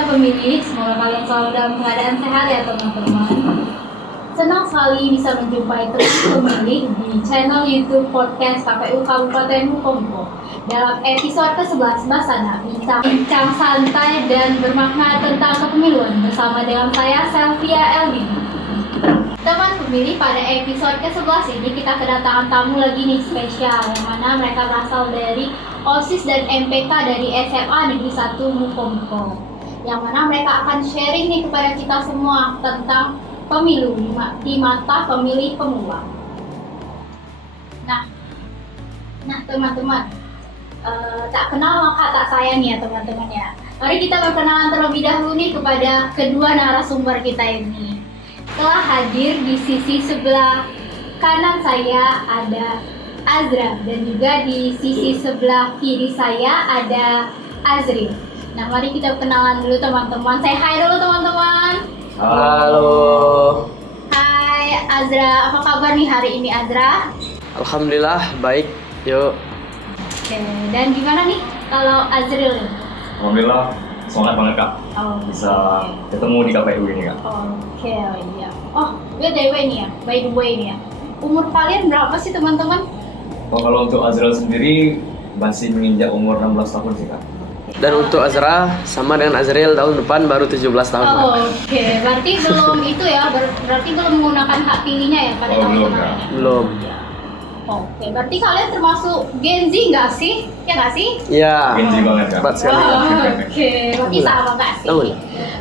teman-teman pemilih, semoga kalian selalu dalam keadaan sehat ya teman-teman. Senang sekali bisa menjumpai teman pemilih di channel YouTube podcast KPU Kabupaten Mukomuko. Dalam episode ke-11 Basana, bincang santai dan bermakna tentang kepemiluan bersama dengan saya Selvia Elvin. Teman pemilih, pada episode ke-11 ini kita kedatangan tamu lagi nih spesial, yang mana mereka berasal dari OSIS dan MPK dari SMA Negeri 1 Mukomuko, yang mana mereka akan sharing nih kepada kita semua tentang pemilu di mata pemilih pemula. Nah teman-teman, tak kenal maka tak sayang ya teman-teman ya. Mari kita berkenalan terlebih dahulu nih kepada kedua narasumber kita ini. Telah hadir di sisi sebelah kanan saya ada Azra, dan juga di sisi sebelah kiri saya ada Azril. Nah, mari kita kenalan dulu teman-teman. Say hi dulu teman-teman. Halo. Hai Azra, apa kabar nih hari ini Azra? Alhamdulillah baik. Yuk. Oke, dan gimana nih kalau Azril? Alhamdulillah semangat banget kak, bisa ketemu di KPU ini kak. Oke, iya. Oh, BTW nih ya, by the way nih ya. Umur kalian berapa sih teman-teman? Oh, kalau untuk Azrael sendiri masih menginjak umur 16 tahun sih kak. Dan untuk Azra sama dengan Azril tahun depan baru 17 tahun. Oke, berarti belum itu ya, berarti belum menggunakan hak pilihnya ya pada tahun belum, kemarin. Kak. Belum. Oke, berarti kalian termasuk Gen Z nggak sih? Ya nggak sih? Iya. Gen Z banget kak. Tepat sekali. Oke, berarti sama nggak sih? Tahu.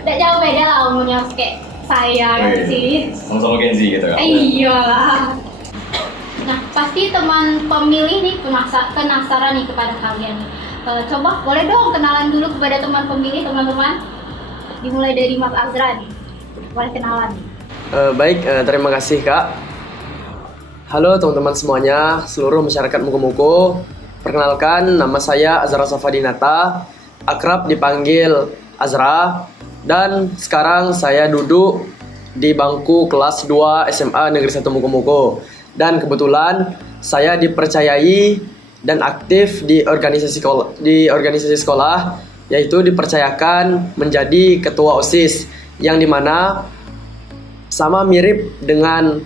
Nggak jauh beda lah umurnya kayak saya gitu sih. Sama-sama Gen Z gitu kak. Iyalah. Nah, pasti teman pemilih nih penasaran nih kepada kalian nih. Coba boleh dong kenalan dulu kepada teman pemilih teman-teman. Dimulai dari Mas Azra nih. Boleh kenalan nih. Baik, terima kasih Kak. Halo teman-teman semuanya, seluruh masyarakat Mukomuko. Perkenalkan, nama saya Azra Safadinata, akrab dipanggil Azra. Dan sekarang saya duduk di bangku kelas 2 SMA Negeri 1 Mukomuko. Dan kebetulan saya dipercayai dan aktif di organisasi sekolah, yaitu dipercayakan menjadi ketua OSIS, yang dimana sama mirip dengan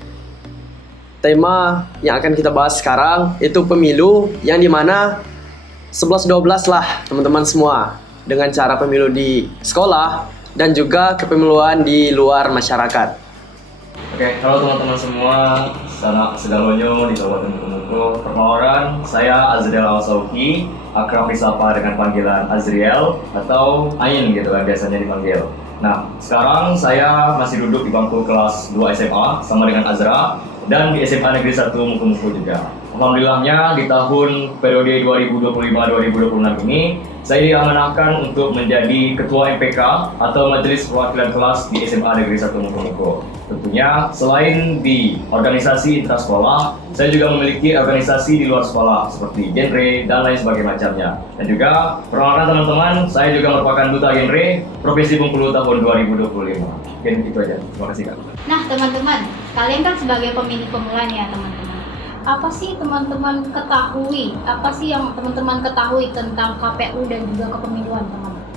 tema yang akan kita bahas sekarang, itu pemilu, yang dimana 11-12 lah teman-teman semua, dengan cara pemilu di sekolah dan juga kepemiluan di luar masyarakat. Oke, halo teman-teman semua, segalonyo di Kabupaten Mukomuko. Perkenalkan, saya Azriel Awasauki, akrab disapa dengan panggilan Azriel atau Ain gitu kan biasanya dipanggil. Nah, sekarang saya masih duduk di bangku kelas 2 SMA sama dengan Azra, dan di SMA Negeri 1 Mukomuko juga. Alhamdulillahnya di tahun periode 2025-2026 ini saya diamanahkan untuk menjadi Ketua MPK atau Majelis Perwakilan Kelas di SMA Negeri 1 Mukomuko. Tentunya selain di organisasi intrasekolah, saya juga memiliki organisasi di luar sekolah seperti genre dan lain sebagainya macamnya. Dan juga perkenalkan teman-teman, saya juga merupakan duta genre Provinsi Bengkulu tahun 2025. Mungkin itu aja. Terima kasih kak. Nah teman-teman, kalian kan sebagai pemilih pemula nih ya teman-teman. Apa sih teman-teman ketahui? Apa sih yang teman-teman ketahui tentang KPU dan juga kepemiluan teman-teman?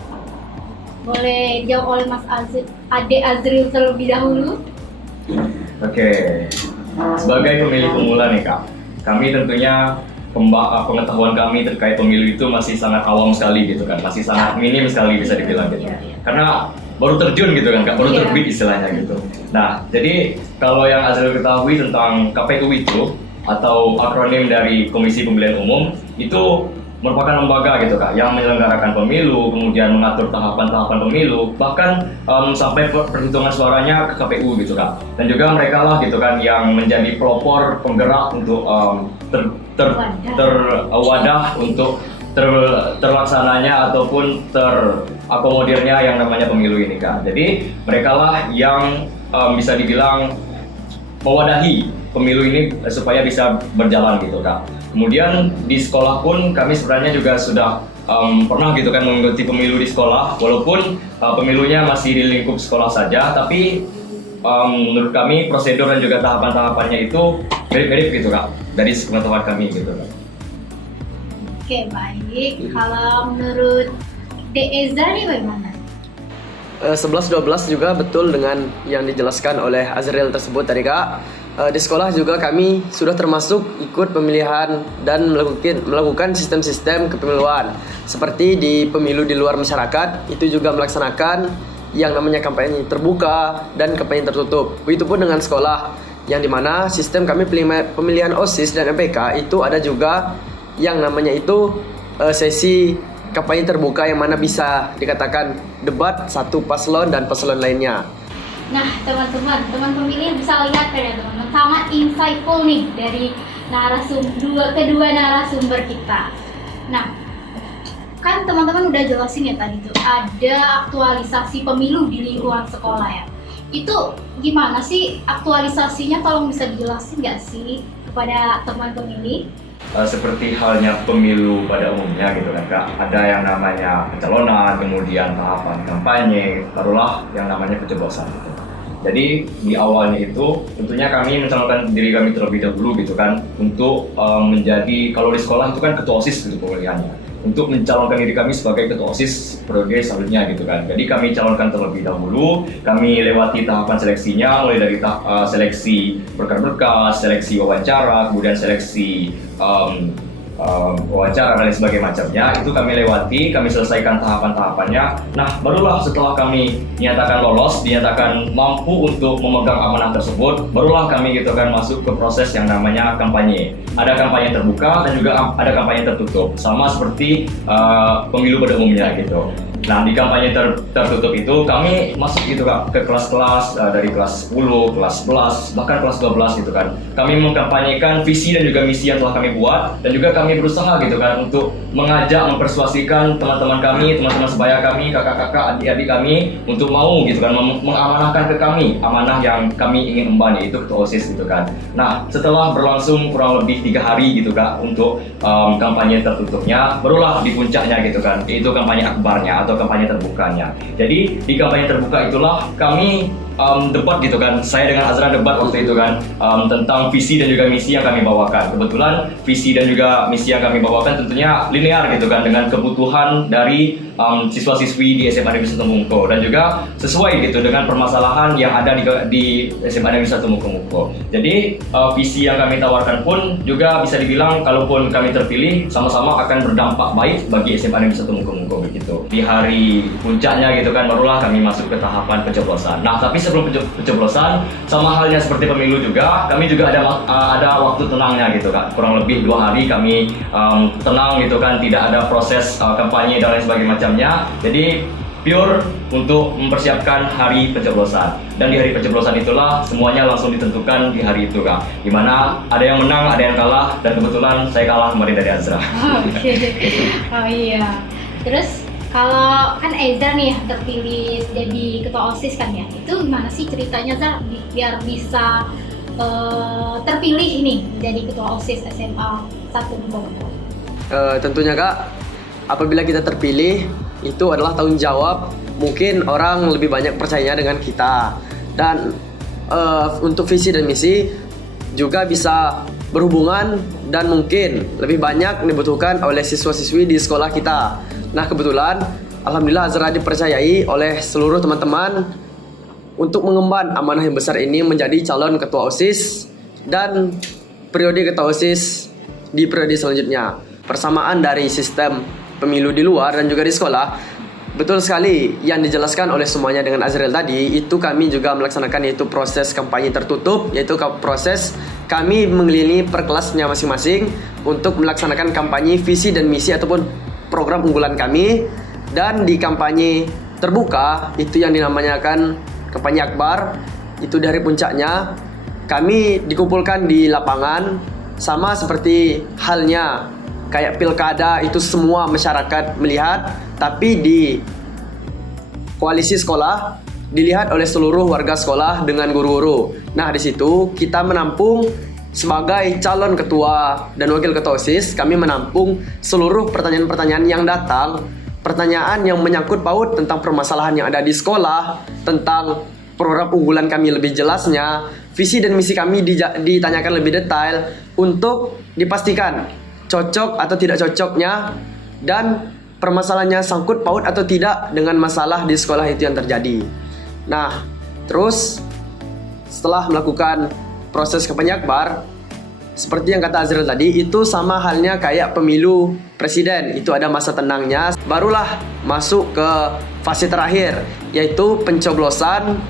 Boleh jawab oleh Mas Ade Azril terlebih dahulu. Oke, sebagai pemilih pemula nih kak, kami tentunya pengetahuan kami terkait pemilu itu masih sangat awam sekali gitu kan, masih sangat minim sekali bisa dibilang gitu. Karena baru terjun gitu kan kak, baru terbit istilahnya gitu. Nah, jadi kalau yang Azril ketahui tentang KPU itu, atau akronim dari Komisi Pemilihan Umum, itu merupakan lembaga gitu kak yang menyelenggarakan pemilu, kemudian mengatur tahapan-tahapan pemilu, bahkan sampai perhitungan suaranya ke KPU gitu kak. Dan juga mereka lah gitu kan yang menjadi pelopor penggerak untuk wadah untuk terlaksananya ataupun terakomodirnya yang namanya pemilu ini kak. Jadi mereka lah yang bisa dibilang mewadahi pemilu ini supaya bisa berjalan gitu kak. Kemudian di sekolah pun kami sebenarnya juga sudah pernah gitu kan mengikuti pemilu di sekolah, walaupun pemilunya masih di lingkup sekolah saja, tapi menurut kami prosedur dan juga tahapan-tahapannya itu mirip-mirip gitu kak dari sepengetahuan kami gitu kak. Oke baik, kalau menurut Eza nih bagaimana? 11-12 juga betul dengan yang dijelaskan oleh Azriel tersebut tadi Kak. Di sekolah juga kami sudah termasuk ikut pemilihan dan melakukan sistem-sistem kepemiluan. Seperti di pemilu di luar masyarakat, itu juga melaksanakan yang namanya kampanye terbuka dan kampanye tertutup. Begitupun dengan sekolah, yang dimana sistem kami pemilihan OSIS dan MPK itu ada juga yang namanya itu sesi kampanye terbuka, yang mana bisa dikatakan debat satu paslon dan paslon lainnya. Nah, teman pemilih bisa lihat kan ya teman-teman, sangat insightful nih dari kedua narasumber kita. Nah, kan teman-teman udah jelasin ya tadi tuh ada aktualisasi pemilu di lingkungan sekolah ya. Itu gimana sih aktualisasinya? Tolong bisa dijelasin nggak sih kepada teman pemilih? Seperti halnya pemilu pada umumnya gitu kan Kak, ada yang namanya pencalonan, kemudian tahapan kampanye, barulah yang namanya pencoblosan gitu. Jadi di awalnya itu tentunya kami mencalonkan diri kami terlebih dahulu gitu kan, untuk menjadi, kalau di sekolah itu kan ketua OSIS gitu pemilihannya, untuk mencalonkan diri kami sebagai ketua OSIS periode selanjutnya gitu kan. Jadi kami calonkan terlebih dahulu, kami lewati tahapan seleksinya, mulai dari seleksi berkas-berkas, seleksi wawancara, kemudian seleksi wawancara dan lain sebagainya macamnya. Itu kami lewati, kami selesaikan tahapan-tahapannya. Nah, barulah setelah kami dinyatakan lolos, dinyatakan mampu untuk memegang amanah tersebut, barulah kami gitu kan masuk ke proses yang namanya kampanye. Ada kampanye terbuka dan juga ada kampanye tertutup, sama seperti pemilu pada umumnya gitu. Nah, di kampanye tertutup itu kami masuk gitu Kak ke kelas-kelas dari kelas 10, kelas 11, bahkan kelas 12 gitu kan. Kami mengkampanyekan visi dan juga misi yang telah kami buat, dan juga kami berusaha gitu kan untuk mengajak, mempersuasikan teman-teman kami, teman-teman sebaya kami, kakak-kakak, adik-adik kami untuk mau gitu kan mengamanahkan ke kami amanah yang kami ingin emban, yaitu ketua OSIS gitu kan. Nah, setelah berlangsung kurang lebih 3 hari gitu Kak untuk kampanye tertutupnya, barulah di puncaknya gitu kan, yaitu kampanye akbarnya atau kampanye terbukanya. Jadi di kampanye terbuka itulah kami debat gitu kan, saya dengan Azra debat waktu itu kan tentang visi dan juga misi yang kami bawakan. Kebetulan visi dan juga misi yang kami bawakan tentunya linear gitu kan dengan kebutuhan dari siswa-siswi di SMA Negeri 1 Mungko, dan juga sesuai gitu dengan permasalahan yang ada di SMA Negeri 1 Mungko. Jadi visi yang kami tawarkan pun juga bisa dibilang kalaupun kami terpilih sama-sama akan berdampak baik bagi SMA Negeri 1 Mungko begitu. Di hari puncaknya gitu kan barulah kami masuk ke tahapan pencoblosan. Nah, tapi sebelum pencoblosan, sama halnya seperti pemilu juga, kami juga ada waktu tenangnya gitu Kak. Kurang lebih 2 hari kami tenang gitu kan, tidak ada proses kampanye dan lain sebagainya macamnya. Jadi pure untuk mempersiapkan hari pencoblosan. Dan di hari pencoblosan itulah semuanya langsung ditentukan di hari itu Kak. Dimana ada yang menang, ada yang kalah, dan kebetulan saya kalah kemarin dari Azra. Oke. Oh iya. Terus kalau kan Ezra nih terpilih jadi ketua OSIS kan ya, itu gimana sih ceritanya Zah biar bisa terpilih nih jadi ketua OSIS SMA 1 Mungko? Tentunya Kak, apabila kita terpilih itu adalah tanggung jawab. Mungkin orang lebih banyak percayanya dengan kita, dan untuk visi dan misi juga bisa berhubungan dan mungkin lebih banyak dibutuhkan oleh siswa-siswi di sekolah kita. Nah, kebetulan alhamdulillah Azra dipercayai oleh seluruh teman-teman untuk mengemban amanah yang besar ini menjadi calon ketua OSIS dan periode ketua OSIS di periode selanjutnya. Persamaan dari sistem pemilu di luar dan juga di sekolah, betul sekali yang dijelaskan oleh semuanya dengan Azriel tadi. Itu kami juga melaksanakan, yaitu proses kampanye tertutup, yaitu proses kami mengelilingi per kelasnya masing-masing untuk melaksanakan kampanye visi dan misi ataupun program unggulan kami. Dan di kampanye terbuka itu yang dinamakan kampanye akbar, itu dari puncaknya kami dikumpulkan di lapangan, sama seperti halnya kayak pilkada, itu semua masyarakat melihat, tapi di koalisi sekolah dilihat oleh seluruh warga sekolah dengan guru-guru. Nah, di situ kita menampung sebagai calon ketua dan wakil ketua OSIS, kami menampung seluruh pertanyaan-pertanyaan yang datang, pertanyaan yang menyangkut paut tentang permasalahan yang ada di sekolah, tentang program unggulan kami lebih jelasnya, visi dan misi kami ditanyakan lebih detail untuk dipastikan cocok atau tidak cocoknya dan permasalahannya sangkut paut atau tidak dengan masalah di sekolah itu yang terjadi. Nah, terus setelah melakukan proses kampanye akbar, seperti yang kata Azril tadi, itu sama halnya kayak pemilu presiden. Itu ada masa tenangnya, barulah masuk ke fase terakhir, yaitu pencoblosan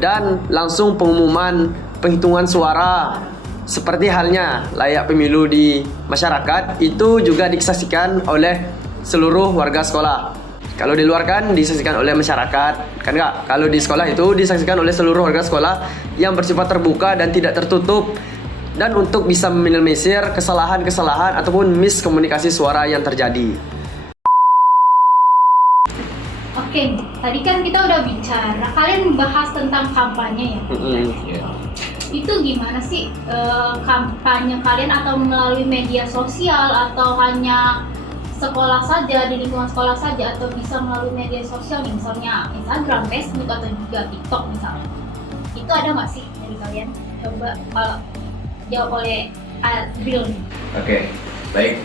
dan langsung pengumuman penghitungan suara. Seperti halnya layak pemilu di masyarakat, itu juga disaksikan oleh seluruh warga sekolah. Kalau di luar kan disaksikan oleh masyarakat, kan enggak? Kalau di sekolah itu disaksikan oleh seluruh warga sekolah yang bersifat terbuka dan tidak tertutup. Dan untuk bisa meminimalisir kesalahan-kesalahan ataupun miskomunikasi suara yang terjadi. Oke, tadi kan kita udah bicara, kalian bahas tentang kampanye ya. Itu gimana sih kampanye kalian, atau melalui media sosial, atau hanya sekolah saja, di lingkungan sekolah saja, atau bisa melalui media sosial nih, misalnya Instagram, Facebook, atau juga TikTok misalnya? Itu ada nggak sih dari kalian? Coba jawab oleh Azril nih. Oke, baik.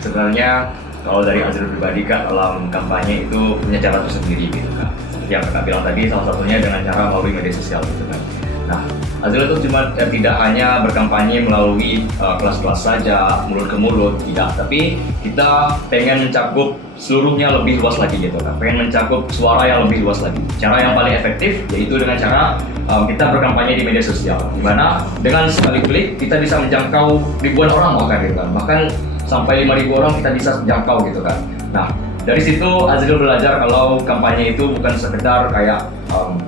Sebenarnya kalau dari Azril pribadi Kak, dalam kampanye itu punya cara tersendiri gitu Kak. Seperti yang Kakak bilang tadi, salah satunya dengan cara melalui media sosial gitu kan. Nah, Azril itu cuma tidak hanya berkampanye melalui kelas-kelas saja, mulut ke mulut, tidak. Tapi kita pengen mencakup seluruhnya lebih luas lagi gitu kan. Pengen mencakup suara yang lebih luas lagi. Cara yang paling efektif yaitu dengan cara kita berkampanye di media sosial. Dimana dengan sekali klik kita bisa menjangkau ribuan orang bahkan gitu kan. Bahkan sampai 5.000 orang kita bisa jangkau gitu kan. Nah, dari situ Azril belajar kalau kampanye itu bukan sekedar kayak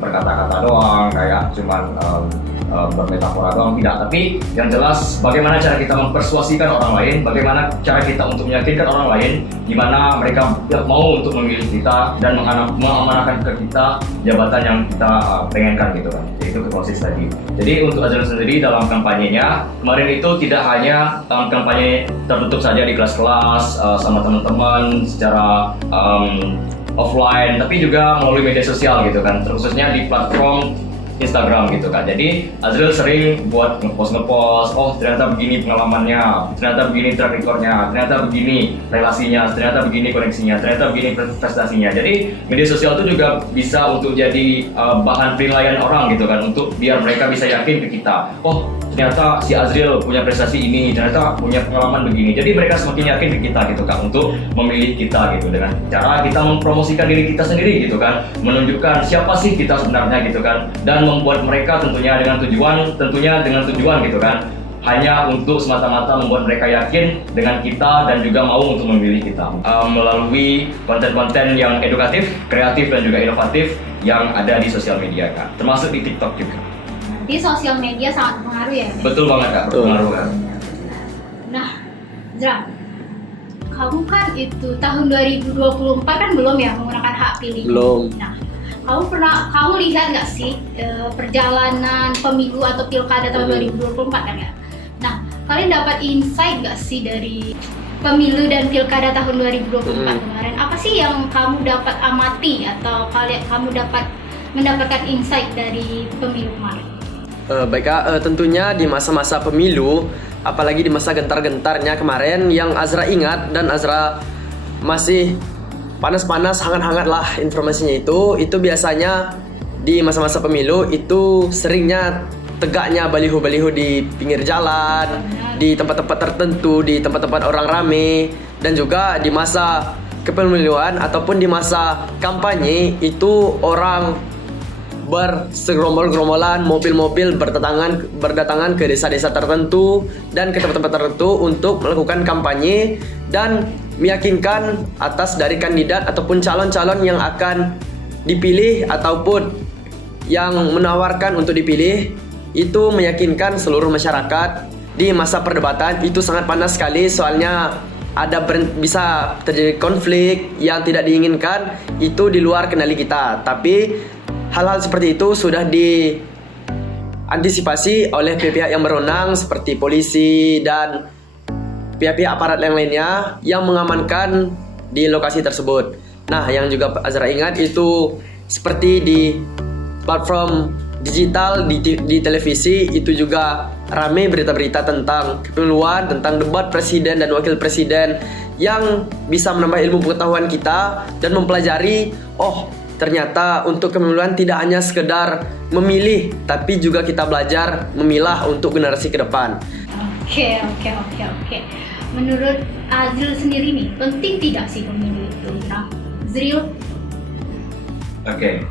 berkata-kata doang, kayak cuman bermetafora doang, tidak. Tapi yang jelas bagaimana cara kita mempersuasikan orang lain, bagaimana cara kita untuk meyakinkan orang lain di mana mereka mau untuk memilih kita dan mengamanahkan ke kita jabatan yang kita pengenkan gitu kan. Yaitu proses tadi. Jadi untuk Azril sendiri dalam kampanyenya kemarin itu tidak hanya kampanye tertutup saja di kelas-kelas sama teman-teman secara offline, tapi juga melalui media sosial gitu kan, khususnya di platform Instagram gitu kan. Jadi Azril sering buat ngepost, oh ternyata begini pengalamannya, ternyata begini track recordnya, ternyata begini relasinya, ternyata begini koneksinya, ternyata begini prestasinya. Jadi media sosial itu juga bisa untuk jadi bahan penilaian orang gitu kan, untuk biar mereka bisa yakin ke kita, oh ternyata si Azril punya prestasi ini, ternyata punya pengalaman begini. Jadi mereka semakin yakin ke kita gitu kan, untuk memilih kita gitu, dengan cara kita mempromosikan diri kita sendiri gitu kan, menunjukkan siapa sih kita sebenarnya gitu kan, dan membuat mereka tentunya dengan tujuan gitu kan, hanya untuk semata-mata membuat mereka yakin dengan kita dan juga mau untuk memilih kita melalui konten-konten yang edukatif, kreatif dan juga inovatif yang ada di sosial media Kak, termasuk di TikTok juga. Jadi sosial media sangat berpengaruh ya? Betul banget Kak, berpengaruh Kak. Nah, Zra, kamu kan itu tahun 2024 kan belum ya menggunakan hak pilih? Belum. Nah, kamu lihat nggak sih perjalanan pemilu atau pilkada tahun 2024 kan ya? Nah, kalian dapat insight nggak sih dari pemilu dan pilkada tahun 2024 kemarin? Apa sih yang kamu dapat amati atau kamu dapat mendapatkan insight dari pemilu kemarin? Baik Kak, tentunya di masa-masa pemilu, apalagi di masa gentar-gentarnya kemarin, yang Azra ingat dan Azra masih panas-panas, hangat-hangat lah informasinya itu biasanya di masa-masa pemilu itu seringnya tegaknya baliho-baliho di pinggir jalan, di tempat-tempat tertentu, di tempat-tempat orang rame, dan juga di masa kepemiluan ataupun di masa kampanye itu orang bersegerombol-gerombolan, mobil-mobil berdatangan ke desa-desa tertentu dan ke tempat-tempat tertentu untuk melakukan kampanye dan meyakinkan atas dari kandidat ataupun calon-calon yang akan dipilih ataupun yang menawarkan untuk dipilih. Itu meyakinkan seluruh masyarakat. Di masa perdebatan itu sangat panas sekali, soalnya bisa terjadi konflik yang tidak diinginkan, itu di luar kendali kita. Tapi hal-hal seperti itu sudah diantisipasi oleh pihak yang berwenang seperti polisi dan pihak-pihak aparat yang lainnya yang mengamankan di lokasi tersebut. Nah, yang juga Azra ingat itu seperti di platform digital, di televisi itu juga rame berita-berita tentang kepemiluan, tentang debat presiden dan wakil presiden yang bisa menambah ilmu pengetahuan kita dan mempelajari, oh ternyata untuk kepemiluan tidak hanya sekedar memilih, tapi juga kita belajar memilah untuk generasi ke depan. Oke. Menurut Azril sendiri nih, penting tidak sih pemilu itu? Nah, Azril? Oke,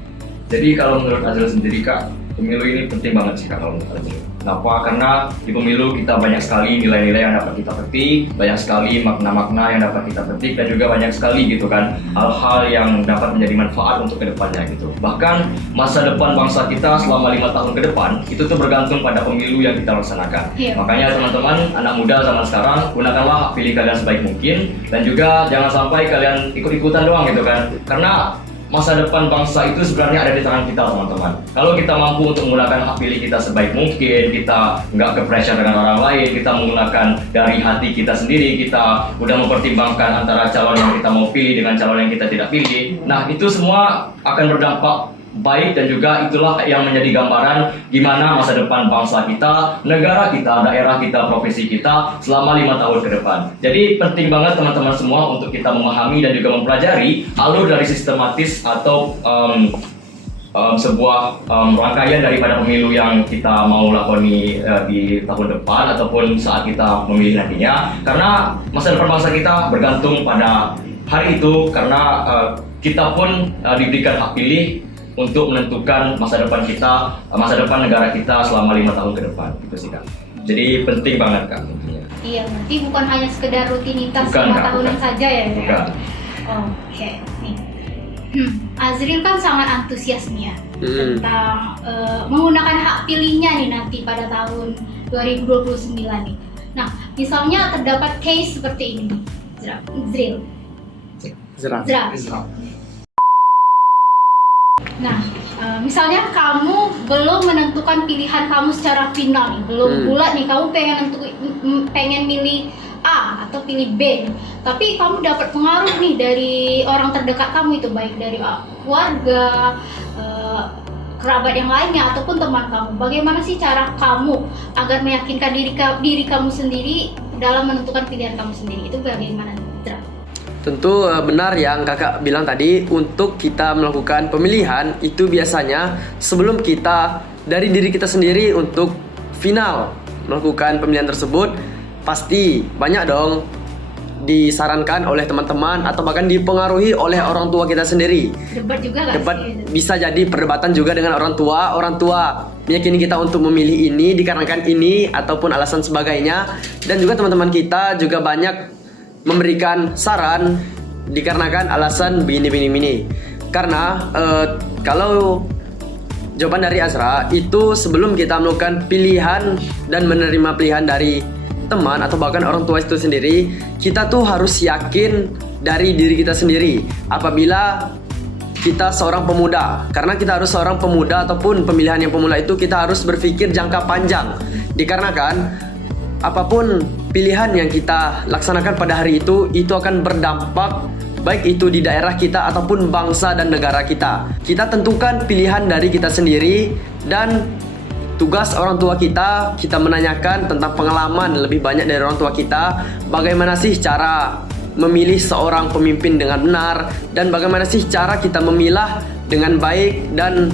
jadi kalau menurut Azril sendiri Kak, pemilu ini penting banget sih Kak kalau menurut Azril. Kenapa? Karena di pemilu kita banyak sekali nilai-nilai yang dapat kita petik, banyak sekali makna-makna yang dapat kita petik, dan juga banyak sekali gitu kan hal-hal yang dapat menjadi manfaat untuk kedepannya gitu. Bahkan masa depan bangsa kita selama 5 tahun ke depan itu tuh bergantung pada pemilu yang kita laksanakan. Makanya teman-teman anak muda zaman sekarang, gunakanlah hak pilih kalian sebaik mungkin, dan juga jangan sampai kalian ikut-ikutan doang gitu kan. Karena masa depan bangsa itu sebenarnya ada di tangan kita teman-teman. Kalau kita mampu untuk menggunakan hak pilih kita sebaik mungkin, kita nggak ke pressure dengan orang lain, kita menggunakan dari hati kita sendiri, kita udah mempertimbangkan antara calon yang kita mau pilih dengan calon yang kita tidak pilih. Nah itu semua akan berdampak baik, dan juga itulah yang menjadi gambaran gimana masa depan bangsa kita, negara kita, daerah kita, profesi kita selama 5 tahun ke depan. Jadi penting banget teman-teman semua untuk kita memahami dan juga mempelajari alur dari sistematis atau sebuah rangkaian daripada pemilu yang kita mau lakoni di tahun depan ataupun saat kita memilih nantinya. Karena masa depan bangsa kita bergantung pada hari itu, karena kita pun diberikan hak pilih untuk menentukan masa depan kita, masa depan negara kita selama 5 tahun ke depan, gitu sih Kak. Jadi penting banget Kak tentunya. Iya, berarti bukan hanya sekedar rutinitas Bukan, 5 Kak, tahunan bukan. saja ya? Bukan. Oke, nih. Azril kan sangat antusias nih ya tentang menggunakan hak pilihnya nih nanti pada tahun 2029 nih. Nah, misalnya terdapat case seperti ini, Azril. Zra. Nah, misalnya kamu belum menentukan pilihan kamu secara final nih, belum bulat nih, kamu pengen milih A atau pilih B, tapi kamu dapat pengaruh nih dari orang terdekat kamu itu, baik dari keluarga, kerabat yang lainnya ataupun teman kamu. Bagaimana sih cara kamu agar meyakinkan diri kamu sendiri dalam menentukan pilihan kamu sendiri? Itu bagaimana, Zra? Tentu benar yang kakak bilang tadi, untuk kita melakukan pemilihan itu biasanya sebelum kita dari diri kita sendiri untuk final melakukan pemilihan tersebut, pasti banyak dong disarankan oleh teman-teman atau bahkan dipengaruhi oleh orang tua kita sendiri. Debat juga nggak Debat sih? bisa jadi perdebatan juga dengan orang tua meyakini kita untuk memilih ini dikarenakan ini ataupun alasan sebagainya, dan juga teman-teman kita juga banyak memberikan saran dikarenakan alasan begini. Karena kalau jawaban dari Azra itu, sebelum kita melakukan pilihan dan menerima pilihan dari teman atau bahkan orang tua itu sendiri, kita tuh harus yakin dari diri kita sendiri. Apabila kita seorang pemuda, karena kita harus seorang pemuda ataupun pemilihan yang pemula itu kita harus berpikir jangka panjang, dikarenakan apapun pilihan yang kita laksanakan pada hari itu akan berdampak baik itu di daerah kita ataupun bangsa dan negara kita. Kita tentukan pilihan dari kita sendiri, dan tugas orang tua kita menanyakan tentang pengalaman lebih banyak dari orang tua kita, bagaimana sih cara memilih seorang pemimpin dengan benar, dan bagaimana sih cara kita memilah dengan baik, dan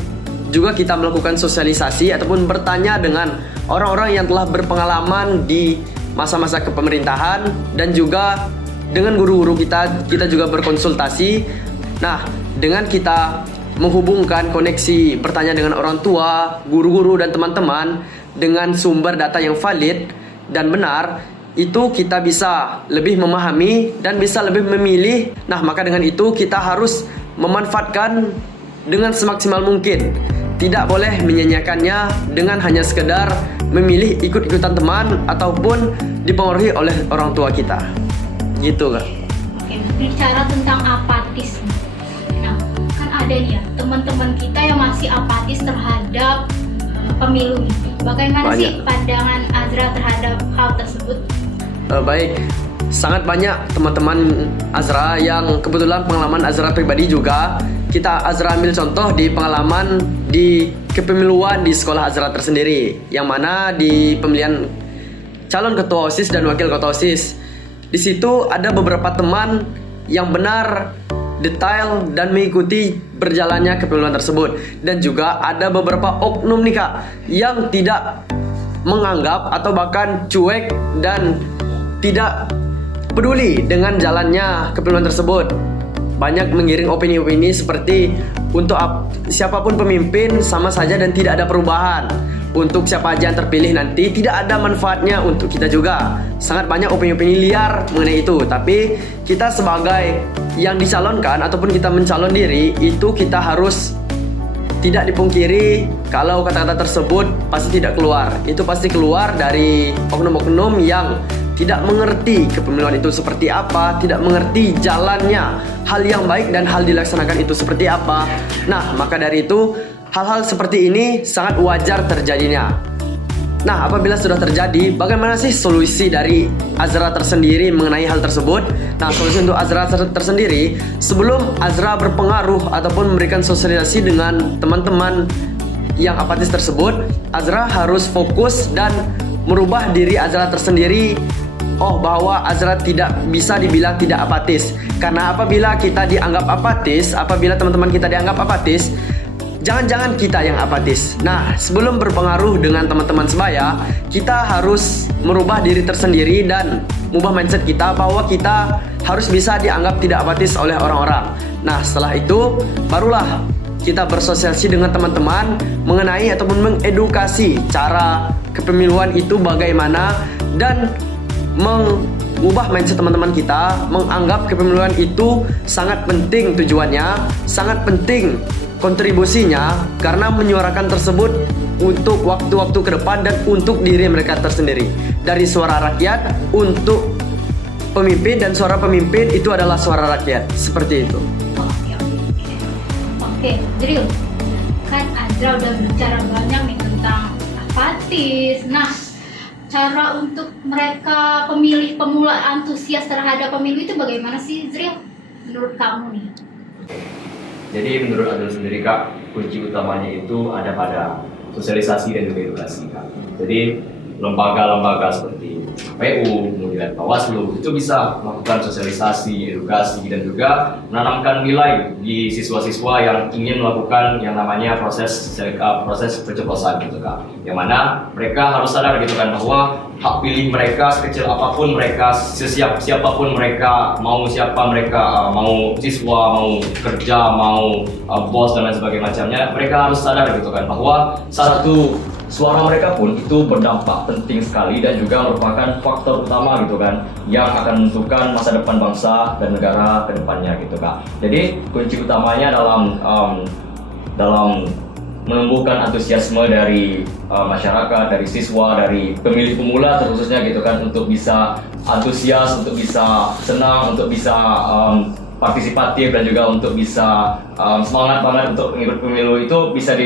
juga kita melakukan sosialisasi ataupun bertanya dengan orang-orang yang telah berpengalaman di masa-masa kepemerintahan, dan juga dengan guru-guru kita juga berkonsultasi. Nah, dengan kita menghubungkan koneksi bertanya dengan orang tua, guru-guru dan teman-teman dengan sumber data yang valid dan benar, itu kita bisa lebih memahami dan bisa lebih memilih. Nah, maka dengan itu kita harus memanfaatkan dengan semaksimal mungkin. Tidak boleh menyanyiakannya dengan hanya sekedar memilih ikut-ikutan teman ataupun dipengaruhi oleh orang tua kita. Gitu Kak. Oke, bicara tentang apatis. Nah, kan ada nih ya teman-teman kita yang masih apatis terhadap pemilu nih. Bagaimana sih pandangan Azra terhadap hal tersebut? Baik, sangat banyak teman-teman Azra yang kebetulan pengalaman Azra pribadi juga kita Azra ambil contoh di pengalaman di kepemiluan di sekolah Azra tersendiri, yang mana di pemilihan calon ketua OSIS dan wakil ketua OSIS. Di situ ada beberapa teman yang benar, detail dan mengikuti berjalannya kepemiluan tersebut, dan juga ada beberapa oknum nih Kak yang tidak menganggap atau bahkan cuek dan tidak peduli dengan jalannya kepemiluan tersebut. Banyak mengiring opini-opini seperti untuk siapapun pemimpin sama saja dan tidak ada perubahan. Untuk siapa aja yang terpilih nanti tidak ada manfaatnya untuk kita juga. Sangat banyak opini-opini liar mengenai itu. Tapi kita sebagai yang dicalonkan ataupun kita mencalon diri, itu kita harus tidak dipungkiri kalau kata-kata tersebut pasti tidak keluar. Itu pasti keluar dari oknum-oknum yang tidak mengerti kepemiluan itu seperti apa, tidak mengerti jalannya hal yang baik dan hal dilaksanakan itu seperti apa. Nah, maka dari itu hal-hal seperti ini sangat wajar terjadinya. Nah, apabila sudah terjadi, bagaimana sih solusi dari Azra tersendiri mengenai hal tersebut? Nah, solusi untuk Azra tersendiri, sebelum Azra berpengaruh ataupun memberikan sosialisasi dengan teman-teman yang apatis tersebut, Azra harus fokus dan merubah diri Azra tersendiri. Bahwa Azra tidak bisa dibilang tidak apatis. Karena apabila kita dianggap apatis, apabila teman-teman kita dianggap apatis, jangan-jangan kita yang apatis. Nah, sebelum berpengaruh dengan teman-teman sebaya, kita harus merubah diri tersendiri dan mengubah mindset kita bahwa kita harus bisa dianggap tidak apatis oleh orang-orang. Nah, setelah itu barulah kita bersosialisasi dengan teman-teman mengenai ataupun mengedukasi cara kepemiluan itu bagaimana, dan mengubah mindset teman-teman kita menganggap kepemiluan itu sangat penting tujuannya, sangat penting kontribusinya, karena menyuarakan tersebut untuk waktu-waktu ke depan dan untuk diri mereka tersendiri. Dari suara rakyat untuk pemimpin, dan suara pemimpin itu adalah suara rakyat. Seperti itu. Oke, Drill, kan Azra udah bicara banyak nih tentang apatis. Nah, cara untuk mereka pemilih pemula antusias terhadap pemilu itu bagaimana sih, Drill? Menurut kamu nih? Jadi menurut Adil sendiri Kak, kunci utamanya itu ada pada sosialisasi dan juga edukasi Kak. Jadi lembaga-lembaga seperti KPU, kemudian Bawaslu itu bisa melakukan sosialisasi, edukasi, dan juga menanamkan nilai di siswa-siswa yang ingin melakukan yang namanya proses pencoblosan gitu Kak. Yang mana mereka harus sadar gitu kan bahwa hak pilih mereka sekecil apapun mereka, siapapun mereka, mau siapa mereka, mau siswa, mau kerja, mau bos dan lain sebagainya macamnya, mereka harus sadar gitu kan bahwa satu suara mereka pun itu berdampak penting sekali dan juga merupakan faktor utama gitu kan yang akan menentukan masa depan bangsa dan negara ke depannya gitu Kak. Jadi kunci utamanya dalam menumbuhkan antusiasme dari masyarakat, dari siswa, dari pemilih pemula terkhususnya gitu kan, untuk bisa antusias, untuk bisa senang, untuk bisa partisipatif, dan juga untuk bisa semangat banget untuk mengikuti pemilu itu bisa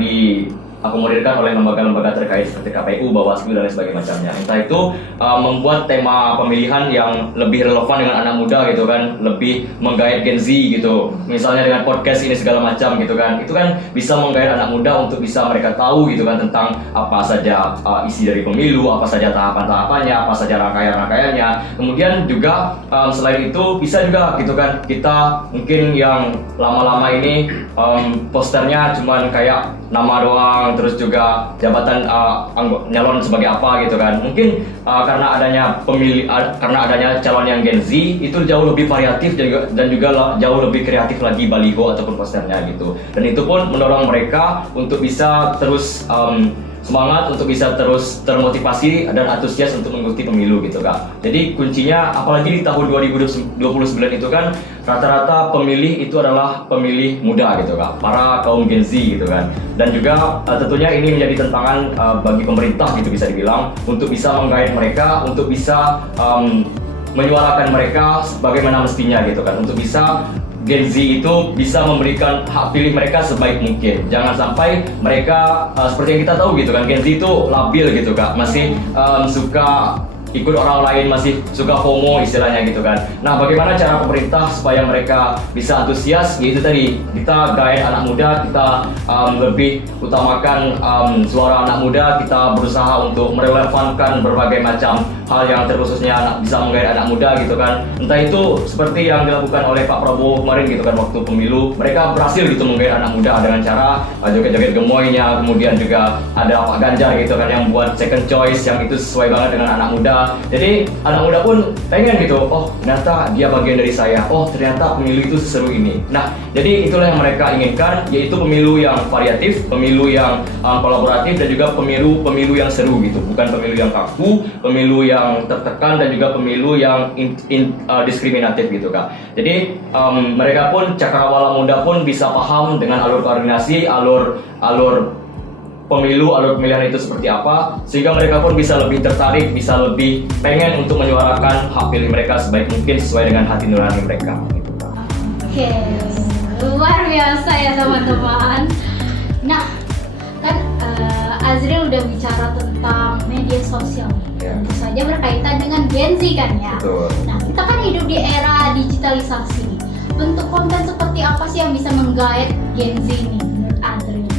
diakomodirkan oleh lembaga-lembaga terkait seperti KPU, Bawaslu, dan lain sebagainya macamnya. Entah itu membuat tema pemilihan yang lebih relevan dengan anak muda gitu kan, lebih menggait Gen Z gitu. Misalnya dengan podcast ini segala macam gitu kan. Itu kan bisa menggait anak muda untuk bisa mereka tahu gitu kan tentang apa saja isi dari pemilu, apa saja tahapan-tahapannya, apa saja rangkaian-rangkaiannya. Kemudian juga selain itu bisa juga gitu kan, kita mungkin yang lama-lama ini posternya cuman kayak nama doang, terus juga jabatan nyalon sebagai apa gitu kan. Mungkin karena adanya karena adanya calon yang Gen Z itu jauh lebih variatif dan juga jauh lebih kreatif lagi baliho ataupun posternya gitu. Dan itu pun mendorong mereka untuk bisa terus semangat, untuk bisa terus termotivasi dan antusias untuk mengikuti pemilu gitu Kak. Jadi kuncinya apalagi di tahun 2029 itu kan rata-rata pemilih itu adalah pemilih muda gitu Kak, para kaum Gen Z gitu kan. Dan juga tentunya ini menjadi tantangan bagi pemerintah gitu bisa dibilang, untuk bisa menggait mereka, untuk bisa menyuarakan mereka sebagaimana mestinya gitu kan, untuk bisa Gen Z itu bisa memberikan hak pilih mereka sebaik mungkin. Jangan sampai mereka seperti yang kita tahu gitu kan, Gen Z itu labil gitu Kak, masih suka ikut orang lain, masih suka FOMO istilahnya gitu kan. Nah, bagaimana cara pemerintah supaya mereka bisa antusias? Yaitu tadi kita guide anak muda, kita lebih utamakan suara anak muda, kita berusaha untuk merelevankan berbagai macam hal yang terkhususnya bisa menggait anak muda gitu kan. Entah itu seperti yang dilakukan oleh Pak Prabowo kemarin gitu kan waktu pemilu, mereka berhasil gitu menggait anak muda dengan cara joget-joget gemoynya, kemudian juga ada Pak Ganjar gitu kan yang buat second choice yang itu sesuai banget dengan anak muda. Jadi anak muda pun pengen gitu, oh ternyata dia bagian dari saya, oh ternyata pemilu itu seseru ini. Nah, jadi itulah yang mereka inginkan, yaitu pemilu yang variatif, pemilu yang kolaboratif, dan juga pemilu yang seru gitu, bukan pemilu yang kaku, pemilu yang tertekan, dan juga pemilu yang diskriminatif gitu Kak. Jadi mereka pun, cakrawala muda pun bisa paham dengan alur koordinasi, alur pemilu, alur pemilihan itu seperti apa, sehingga mereka pun bisa lebih tertarik, bisa lebih pengen untuk menyuarakan hak pilih mereka sebaik mungkin sesuai dengan hati nurani mereka gitu Kak. Oke, luar biasa ya teman-teman. Nah, kan Azriel udah bicara tentang media sosial, tentu saja berkaitan dengan Gen Z kan ya. Betul. Nah, kita kan hidup di era digitalisasi. Bentuk konten seperti apa sih yang bisa menggait Gen Z ini menurut Azriel?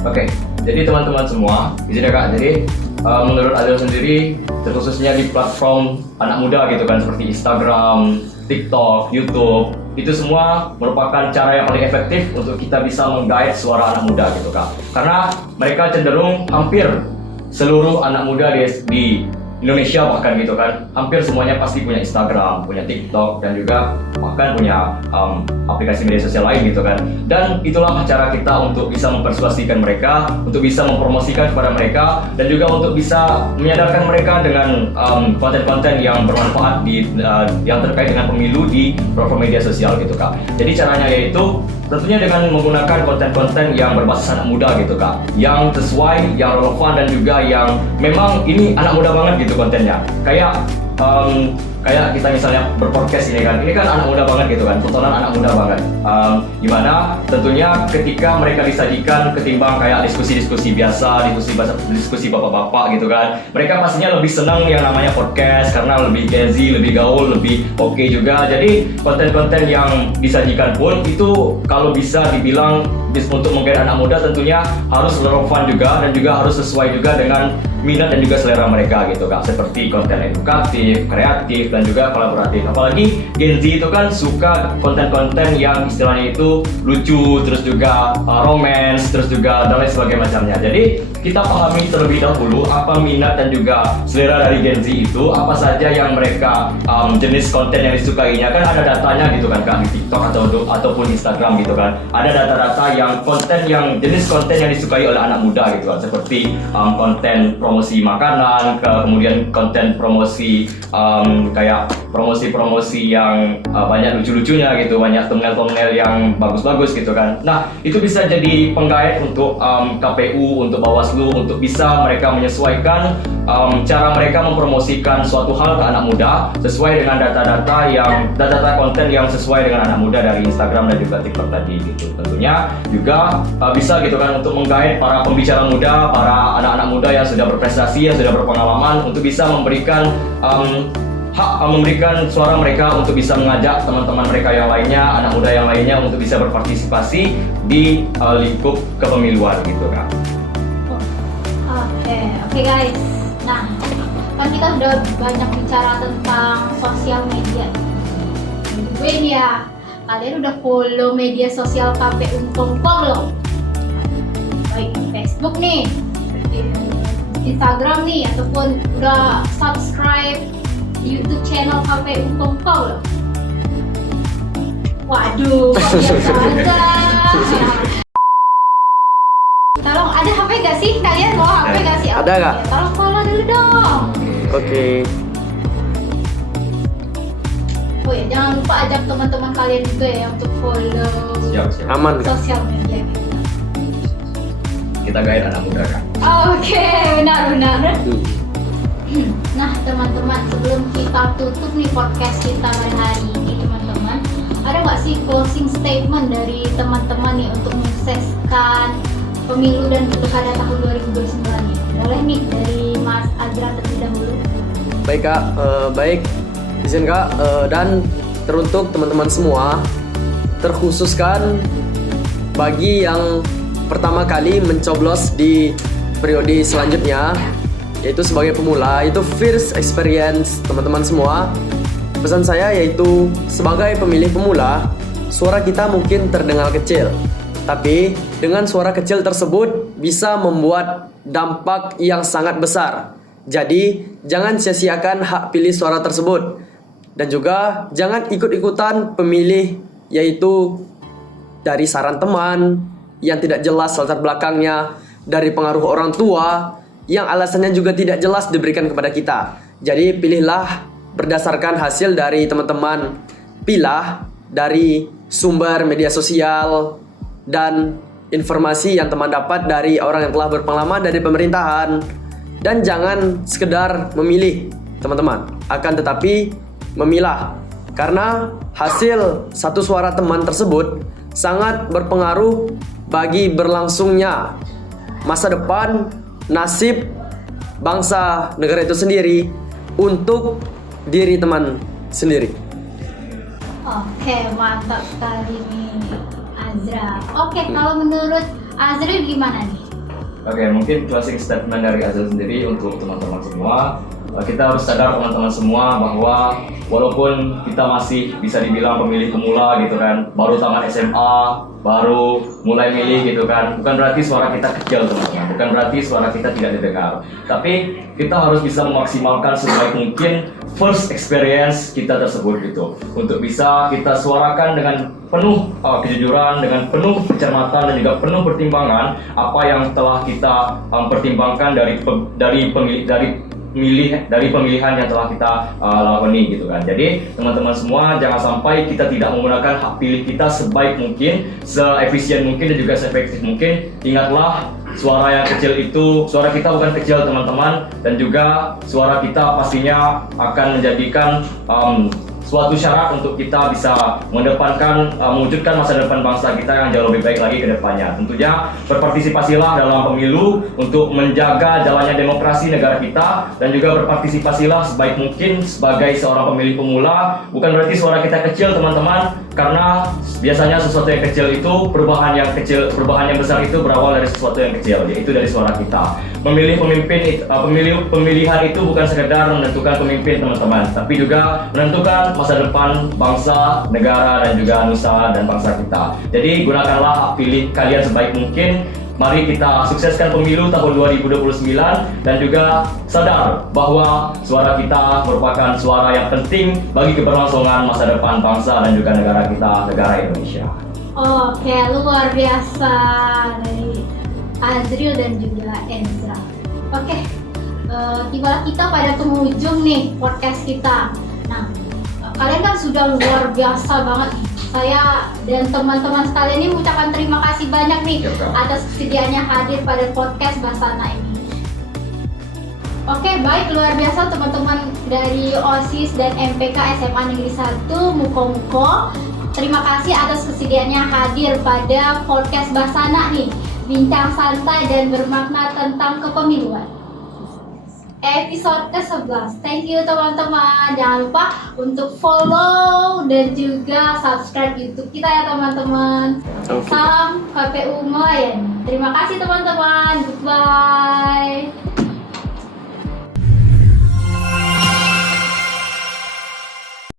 Oke, jadi teman-teman semua, izin ya Kak, jadi menurut Azriel sendiri, terkhususnya di platform anak muda gitu kan, seperti Instagram, TikTok, YouTube, itu semua merupakan cara yang paling efektif untuk kita bisa menggait suara anak muda gitu Kak. Karena mereka cenderung hampir seluruh anak muda di Indonesia bahkan gitu kan, hampir semuanya pasti punya Instagram, punya TikTok, dan juga bahkan punya aplikasi media sosial lain gitu kan. Dan itulah cara kita untuk bisa mempersuasikan mereka, untuk bisa mempromosikan kepada mereka, dan juga untuk bisa menyadarkan mereka dengan konten-konten yang bermanfaat yang terkait dengan pemilu di platform media sosial gitu Kak. Jadi caranya yaitu tentunya dengan menggunakan konten-konten yang berbasis anak muda gitu Kak, yang sesuai, yang relevan, dan juga yang memang ini anak muda banget gitu kontennya. Kayak kita misalnya berpodcast ini kan anak muda banget gitu kan, tontonan anak muda banget. Gimana tentunya ketika mereka disajikan ketimbang kayak diskusi-diskusi biasa, diskusi bapak-bapak gitu kan, mereka pastinya lebih senang yang namanya podcast karena lebih Gen Z, lebih gaul, lebih oke juga. Jadi konten-konten yang disajikan pun itu kalau bisa dibilang untuk menggait anak muda tentunya harus relevan juga, dan juga harus sesuai juga dengan minat dan juga selera mereka gitu Kak, seperti konten edukatif, kreatif, dan juga kolaboratif. Apalagi Gen Z itu kan suka konten-konten yang istilahnya itu lucu, terus juga romance, terus juga dan lain sebagainya macamnya. Jadi kita pahami terlebih dahulu apa minat dan juga selera dari Gen Z itu, apa saja yang mereka jenis konten yang disukainya. Kan ada datanya gitu kan Kak, di TikTok ataupun Instagram gitu kan, ada data-data yang jenis konten yang disukai oleh anak muda gitu kan, seperti konten promosi makanan, kemudian konten promosi kayak promosi yang banyak lucu-lucunya gitu, banyak thumbnail yang bagus-bagus gitu kan. Nah, itu bisa jadi penggait untuk KPU, untuk Bawaslu, untuk bisa mereka menyesuaikan cara mereka mempromosikan suatu hal ke anak muda sesuai dengan data konten yang sesuai dengan anak muda dari Instagram dan juga TikTok tadi gitu. Tentunya juga bisa gitu kan untuk menggait para pembicara muda, para anak-anak muda yang sudah berprestasi, yang sudah berpengalaman, untuk bisa memberikan memberikan suara mereka untuk bisa mengajak teman-teman mereka yang lainnya, anak muda yang lainnya, untuk bisa berpartisipasi di lingkup kepemiluan gitu Kak. Oke guys. Nah, kan kita udah banyak bicara tentang sosial media. Gue nih ya, kalian udah follow media sosial KPU Kompong loh. Baik di Facebook nih, di Instagram nih, ataupun udah subscribe YouTube channel KPU Kompong loh. Waduh, kok biasa aja. Tolong, ada HP gak sih? Kalian mau HP gak sih? Ada nggak? Tolong follow dulu dong. Oke. Oh ya, jangan lupa ajak teman-teman kalian juga ya untuk follow Siap. Aman Kak. sosial media kita. Kita gait anak muda Kak. Oke, benar. Nah teman-teman, sebelum kita tutup nih podcast kita pada hari ini teman-teman, ada nggak sih closing statement dari teman-teman nih untuk menyukseskan pemilu dan pilkada tahun 2029 nih? Boleh nih dari Mas Azra terlebih dahulu. Baik Kak, baik. Izin Kak, dan teruntuk teman-teman semua, terkhususkan bagi yang pertama kali mencoblos di periode selanjutnya, yaitu sebagai pemula, itu first experience teman-teman semua. Pesan saya yaitu sebagai pemilih pemula, suara kita mungkin terdengar kecil, tapi dengan suara kecil tersebut bisa membuat dampak yang sangat besar. Jadi jangan sia-siakan hak pilih suara tersebut. Dan juga jangan ikut-ikutan pemilih, yaitu dari saran teman yang tidak jelas latar belakangnya, dari pengaruh orang tua yang alasannya juga tidak jelas diberikan kepada kita. Jadi pilihlah berdasarkan hasil dari teman-teman pilah dari sumber media sosial dan informasi yang teman dapat dari orang yang telah berpengalaman dari pemerintahan. Dan jangan sekedar memilih teman-teman, akan tetapi memilah, karena hasil satu suara teman tersebut sangat berpengaruh bagi berlangsungnya masa depan, nasib bangsa negara itu sendiri untuk diri teman sendiri. Oke, mantap sekali nih Azra. Oke, kalau menurut Azra gimana nih? Oke, mungkin closing statement dari Azra sendiri untuk teman-teman semua. Kita harus sadar teman-teman semua bahwa walaupun kita masih bisa dibilang pemilih pemula gitu kan, baru tamat SMA, baru mulai milih gitu kan, bukan berarti suara kita kecil teman-teman, bukan berarti suara kita tidak didengar. Tapi kita harus bisa memaksimalkan sebaik mungkin first experience kita tersebut gitu, untuk bisa kita suarakan dengan penuh kejujuran, dengan penuh kecermatan dan juga penuh pertimbangan apa yang telah kita pertimbangkan dari pemilihan yang telah kita lakoni gitu kan. Jadi teman-teman semua, jangan sampai kita tidak menggunakan hak pilih kita sebaik mungkin, seefisien mungkin dan juga seefektif mungkin. Ingatlah, suara yang kecil itu, suara kita bukan kecil teman-teman, dan juga suara kita pastinya akan menjadikan suatu syarat untuk kita bisa mewujudkan masa depan bangsa kita yang jauh lebih baik lagi ke depannya. Tentunya berpartisipasilah dalam pemilu untuk menjaga jalannya demokrasi negara kita, dan juga berpartisipasilah sebaik mungkin sebagai seorang pemilih pemula. Bukan berarti suara kita kecil teman-teman, karena biasanya sesuatu yang kecil itu, perubahan yang besar itu berawal dari sesuatu yang kecil, yaitu dari suara kita. Memilih pemimpin, pemilihan itu bukan sekedar menentukan pemimpin teman-teman, tapi juga menentukan masa depan bangsa, negara, dan juga nusa dan bangsa kita. Jadi gunakanlah hak pilih kalian sebaik mungkin. Mari kita sukseskan pemilu tahun 2029 dan juga sadar bahwa suara kita merupakan suara yang penting bagi keberlangsungan masa depan bangsa dan juga negara kita, negara Indonesia. Oke, luar biasa dari Azril dan juga Ezra. Oke, tibalah kita pada penghujung nih podcast kita. Nah, kalian kan sudah luar biasa banget nih. Saya dan teman-teman sekalian ini mengucapkan terima kasih banyak nih atas kesediaannya hadir pada podcast Basana ini. Oke, baik, luar biasa teman-teman dari OSIS dan MPK SMA Negeri 1 Muko-Muko. Terima kasih atas kesediaannya hadir pada podcast Basana nih, bincang santai dan bermakna tentang kepemiluan. Episode ke-11. Thank you teman-teman. Jangan lupa untuk follow dan juga subscribe YouTube kita ya teman-teman. Okay. Salam KPU Melayani. Terima kasih teman-teman. Goodbye.